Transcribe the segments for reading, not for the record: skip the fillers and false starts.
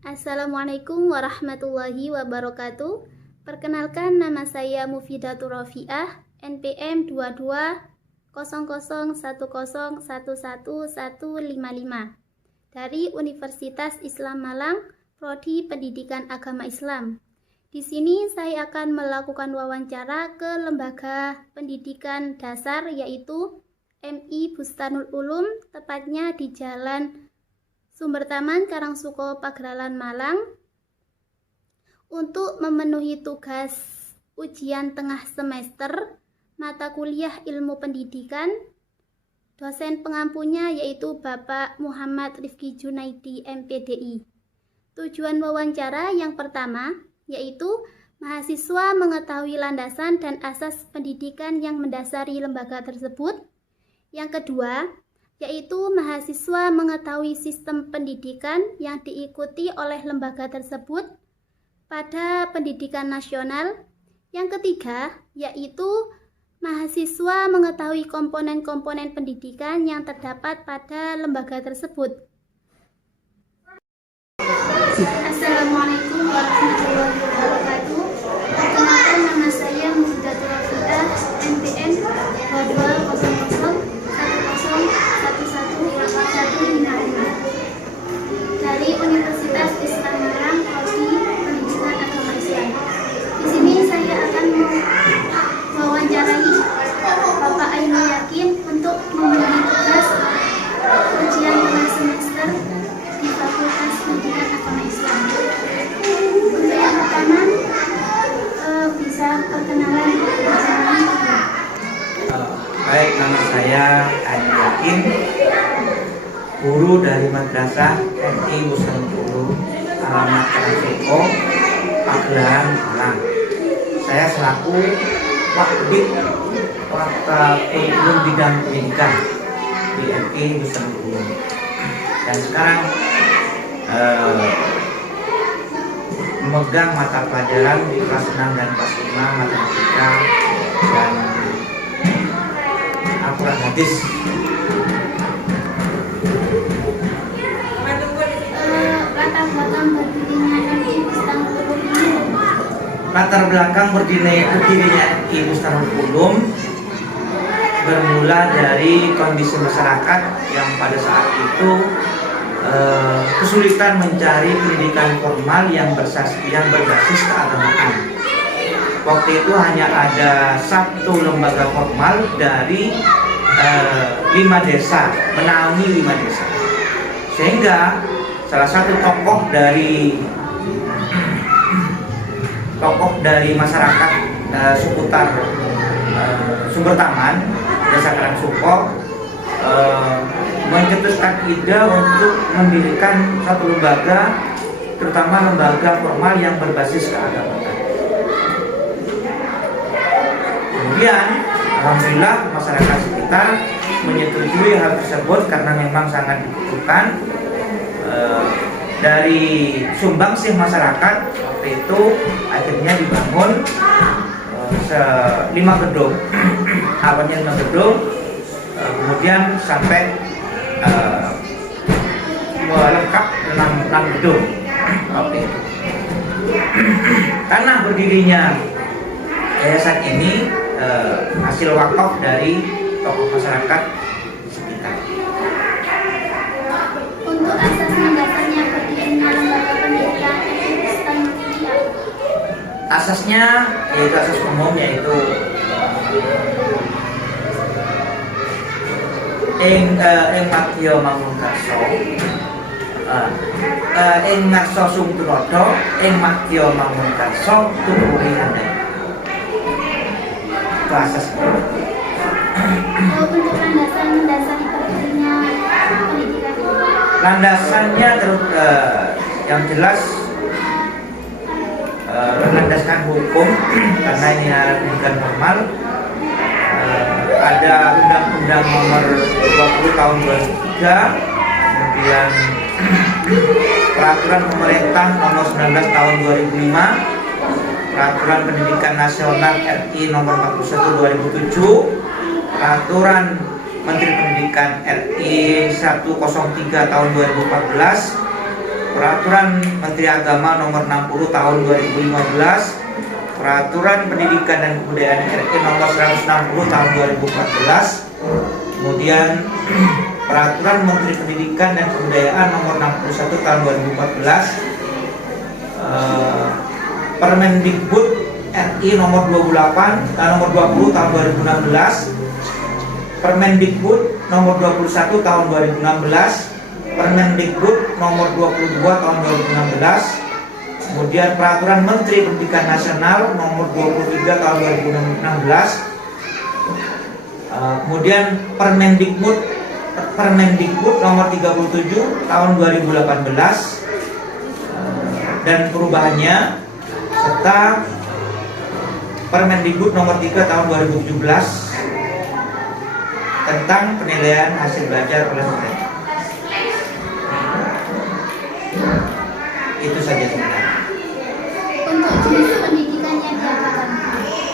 Assalamualaikum warahmatullahi wabarakatuh. Perkenalkan, nama saya Mufidatur Rofiah, NPM 220010111155 dari Universitas Islam Malang, Prodi Pendidikan Agama Islam. Di sini saya akan melakukan wawancara ke Lembaga Pendidikan Dasar yaitu MI Bustanul Ulum, tepatnya di Jalan Sumber Taman Karangsuko Pagralan Malang, untuk memenuhi tugas ujian tengah semester mata kuliah ilmu pendidikan. Dosen pengampunya yaitu Bapak Muhammad Rifki Junaidi MPDI. Tujuan wawancara yang pertama yaitu mahasiswa mengetahui landasan dan asas pendidikan yang mendasari lembaga tersebut. Yang kedua yaitu mahasiswa mengetahui sistem pendidikan yang diikuti oleh lembaga tersebut pada pendidikan nasional. Yang ketiga, yaitu mahasiswa mengetahui komponen-komponen pendidikan yang terdapat pada lembaga tersebut. Assalamualaikum warahmatullahi wabarakatuh. Perkenalkan, nama saya Mufidatur Rofiah, NPM 220010111155 dari Universitas Islam Malang, Prodi Pendidikan Agama Islam. Di sini saya akan mewawancarai Bapak Ainul Yakin untuk memenuhi tugas ujian tengah semester di Fakultas Pendidikan Agama Islam. Untuk yang pertama, bisa perkenalan. Baik, nama saya Ainul Yakin, guru dari Madrasah MI Bustanul Ulum, alamat Karangsuko, Pagralan Malang. Saya selaku Wakil Kurikulum Bidang Pendidikan di MI Bustanul Ulum. Dan sekarang memegang mata pelajaran di kelas 6 dan kelas 5 matematika dan Al-Quran hadis. Latar belakang berdirinya MI Bustanul Ulum bermula dari kondisi masyarakat yang pada saat itu kesulitan mencari pendidikan formal yang berbasis keagamaan. Waktu itu hanya ada satu lembaga formal dari 5 desa, menaungi 5 desa. Sehingga salah satu tokoh dari masyarakat seputar Sumber Taman, Desa Karangsuko, mencetuskan ide untuk mendirikan satu lembaga, terutama lembaga formal yang berbasis keagamaan. Kemudian, alhamdulillah masyarakat sekitar menyetujui hal tersebut karena memang sangat dibutuhkan. Dari sumbangsih masyarakat waktu itu akhirnya dibangun 5 gedung, awalnya 5 gedung, kemudian sampai lengkap 6 gedung waktu itu. Tanah berdirinya yayasan ini hasil wakaf dari tokoh masyarakat sekitar. Untuk asas mendasarnya berdirinya lembaga pendidikan asasnya yaitu asas umum, yaitu ing matya mangunkarso, ing ngarsa sumtulodo, ing matya mangunkarso tuwuhi handai. Itu asasnya. Untuk landasan mendasari berdirinya pendidikan. Landasannya yang jelas melandaskan hukum karena ini pendidikan formal. Ada Undang-Undang Nomor 20 Tahun 2003, kemudian Peraturan Pemerintah Nomor 19 Tahun 2005, Peraturan Pendidikan Nasional RI Nomor 41 2007, Peraturan Menteri Pendidikan RI 103 Tahun 2014, Peraturan Menteri Agama Nomor 60 Tahun 2015, Peraturan Pendidikan dan Kebudayaan RI Nomor 160 Tahun 2014, kemudian Peraturan Menteri Pendidikan dan Kebudayaan Nomor 61 Tahun 2014, Permendikbud RI Nomor 20 Tahun 2016, Permendikbud Nomor 21 Tahun 2016, Permendikbud Nomor 22 Tahun 2016, kemudian Peraturan Menteri Pendidikan Nasional Nomor 23 Tahun 2016, kemudian Permendikbud Nomor 37 Tahun 2018 dan perubahannya, serta Permendikbud Nomor 3 Tahun 2017 tentang penilaian hasil belajar oleh pemerintah. Itu saja sebenarnya. Untuk jenis pendidikan yang diajarkan,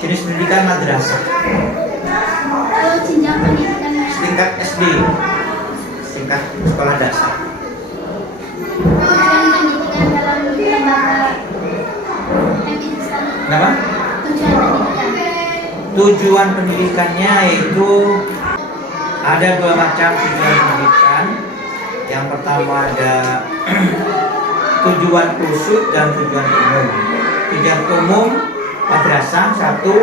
Jenis pendidikan madrasah, kalau jenjang pendidikannya tingkat SD, tingkat sekolah dasar. tujuan pendidikan dalam lembaga MI Islam. Kenapa? Tujuan pendidikan. Tujuan pendidikannya yaitu ada dua macam tujuan pendidikan. Yang pertama ada tujuan khusus dan tujuan umum. Tujuan umum madrasah, satu,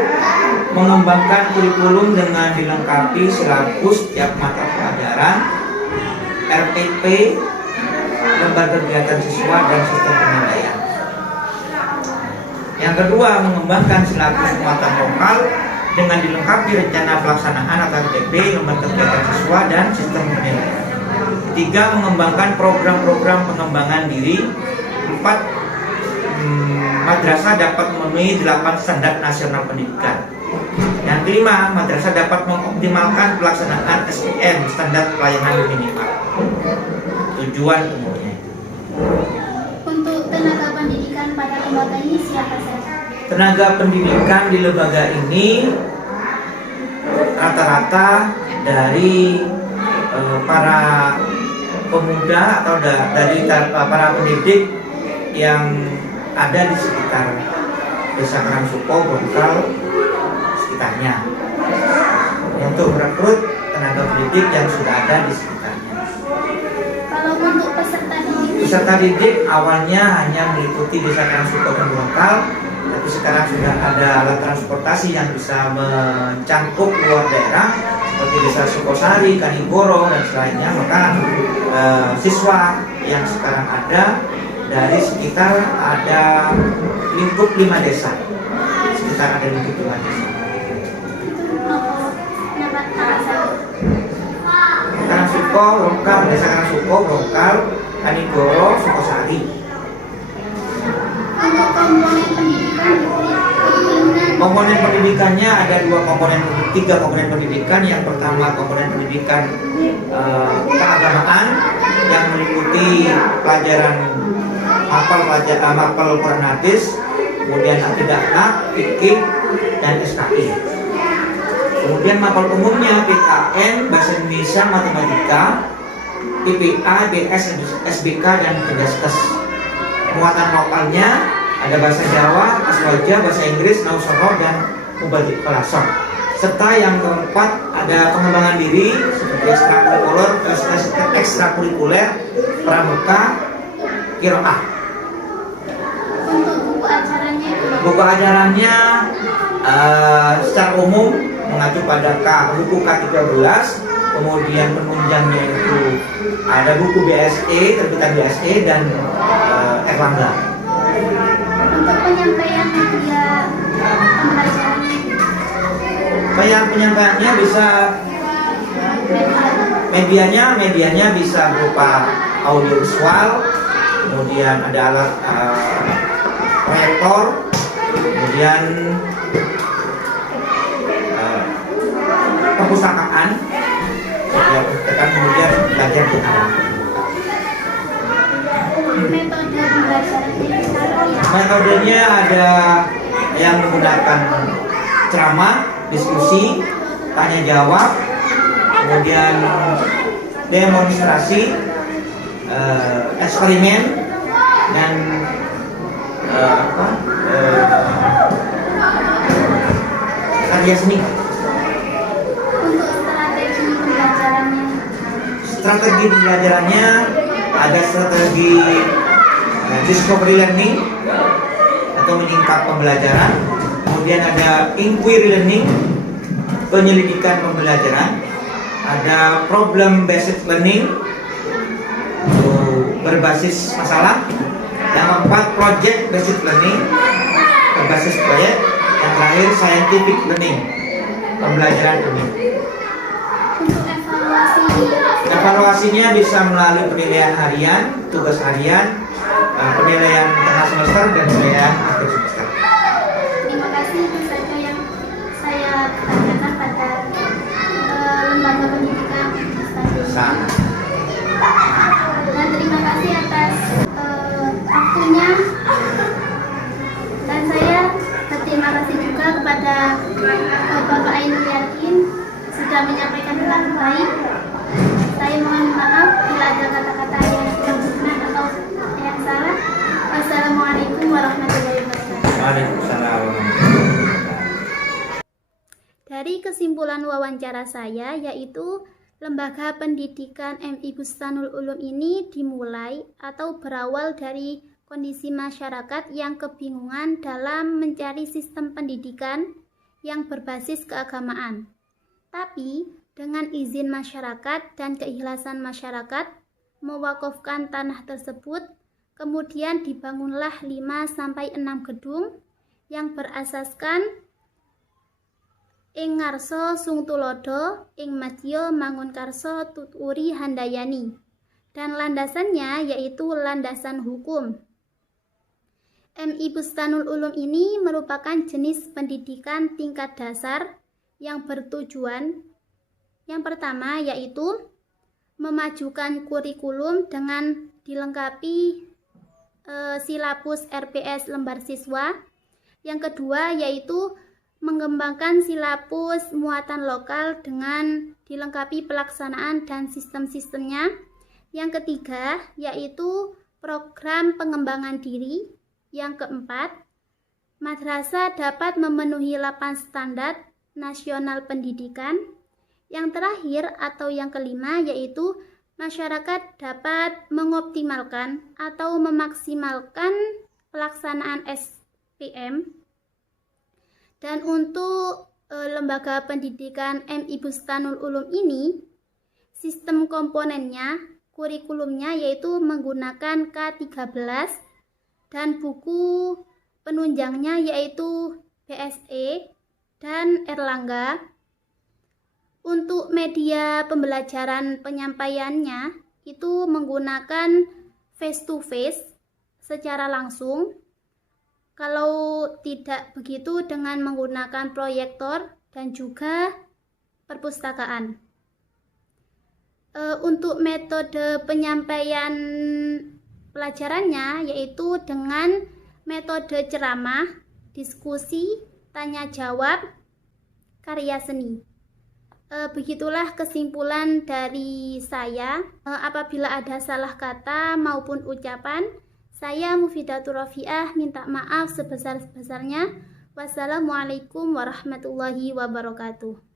mengembangkan kurikulum dengan dilengkapi silabus tiap mata pelajaran, RPP, lembaga kegiatan siswa dan sistem penilaian. Yang kedua, mengembangkan silabus muatan lokal dengan dilengkapi rencana pelaksanaan atau RTP, lembaga kegiatan siswa dan sistem penilaian. Ketiga, mengembangkan program-program pengembangan diri. Empat, madrasah dapat memenuhi 8 standar nasional pendidikan. Yang kelima, madrasah dapat mengoptimalkan pelaksanaan SPM, standar pelayanan minimal. Tujuan umumnya. Untuk tenaga pendidikan pada lembaga ini siapa saja? Tenaga pendidikan di lembaga ini rata-rata dari para pemuda atau dari para pendidik yang ada di sekitar Desa Karangsuko, Bongkal, sekitarnya, untuk merekrut tenaga pendidik yang sudah ada di sekitarnya. Kalau untuk Peserta didik awalnya hanya mengikuti Desa Karangsuko dan Bongkal, tapi sekarang sudah ada alat transportasi yang bisa mencangkup luar daerah seperti Desa Sukosari, Kanigoro dan selainnya. Maka siswa yang sekarang ada dari sekitar ada lingkup 5 desa, sekitar ada lingkup 5 desa. Karangsuko, Bongkal, Desa Karangsuko, Bongkal, Kanigoro, Sukosari. Untuk komponen pendidikan, Komponen pendidikannya ada tiga komponen pendidikan. Yang pertama komponen pendidikan keagamaan yang meliputi pelajaran hafal Quran hadis, kemudian akidah akhlak, fikih dan SKI. Kemudian mapel umumnya PKN, bahasa Indonesia, matematika, IPA, BS, SBK dan Penjaskes. Muatan lokalnya ada bahasa Jawa, Aswaja, bahasa Inggris, Nausoro dan Mubalik Pelasor. Serta yang keempat ada pengembangan diri seperti ekstrakurikuler, pramuka, qiraah. untuk buku acaranya Buku ajarannya secara umum mengacu pada buku K13, kemudian penunjangnya itu ada buku BSE, terbitan BSE dan Erlangga. untuk penyampaian media pembelajaran Penyampaiannya bisa medianya bisa berupa audio visual, kemudian ada alat proyektor, kemudian perpustakaan, kemudian belajar daring. metode pembelajaran Metodenya ada yang menggunakan ceramah, diskusi, tanya jawab, kemudian demonstrasi, eksperimen, dengan karya seni. Untuk strategi pembelajarannya, Strategi pembelajarannya ada strategi discovery learning atau menyingkap pembelajaran, kemudian ada inquiry learning, penyelidikan pembelajaran, ada problem based learning, berbasis masalah, yang keempat project based learning, berbasis proyek, yang terakhir scientific learning, pembelajaran ilmiah. untuk Evaluasinya bisa melalui penilaian harian, tugas harian, penilaian tengah semester, dan penilaian akhir semester. terima kasih, itu saja yang saya tanyakan pada lembaga pendidikan tadi. Sama. Dan terima kasih atas waktunya, dan saya berterima kasih juga kepada Bapak Ainul Yakin sudah menyampaikan dengan baik. Saya mohon maaf bila ada kata-kata yang kurang berkenan atau yang salah. Wassalamualaikum warahmatullahi wabarakatuh. Waalaikumsalam. Dari kesimpulan wawancara saya, yaitu Lembaga Pendidikan MI Bustanul Ulum ini dimulai atau berawal dari kondisi masyarakat yang kebingungan dalam mencari sistem pendidikan yang berbasis keagamaan. Tapi dengan izin masyarakat dan keikhlasan masyarakat mewakafkan tanah tersebut, kemudian dibangunlah 5-6 gedung yang berasaskan ing ngarsa Sung Tulodo, ing madya Mangunkarsa Tuturi Handayani, dan landasannya yaitu landasan hukum. MI Bustanul Ulum ini merupakan jenis pendidikan tingkat dasar yang bertujuan yang pertama yaitu memajukan kurikulum dengan dilengkapi silabus RPS lembar siswa. Yang kedua yaitu mengembangkan silabus muatan lokal dengan dilengkapi pelaksanaan dan sistem-sistemnya. Yang ketiga yaitu program pengembangan diri. Yang keempat, madrasah dapat memenuhi 8 standar nasional pendidikan. Yang terakhir atau yang kelima yaitu masyarakat dapat mengoptimalkan atau memaksimalkan pelaksanaan SPM. Dan untuk lembaga pendidikan MI Bustanul Ulum ini, sistem komponennya, kurikulumnya yaitu menggunakan K13 dan buku penunjangnya yaitu BSE dan Erlangga. Untuk media pembelajaran penyampaiannya itu menggunakan face to face secara langsung. Kalau tidak begitu dengan menggunakan proyektor dan juga perpustakaan. Untuk metode penyampaian pelajarannya yaitu dengan metode ceramah, diskusi, tanya jawab, karya seni. Begitulah kesimpulan dari saya. Apabila ada salah kata maupun ucapan, saya Mufidatur Rafiah minta maaf sebesar-besarnya. Wassalamualaikum warahmatullahi wabarakatuh.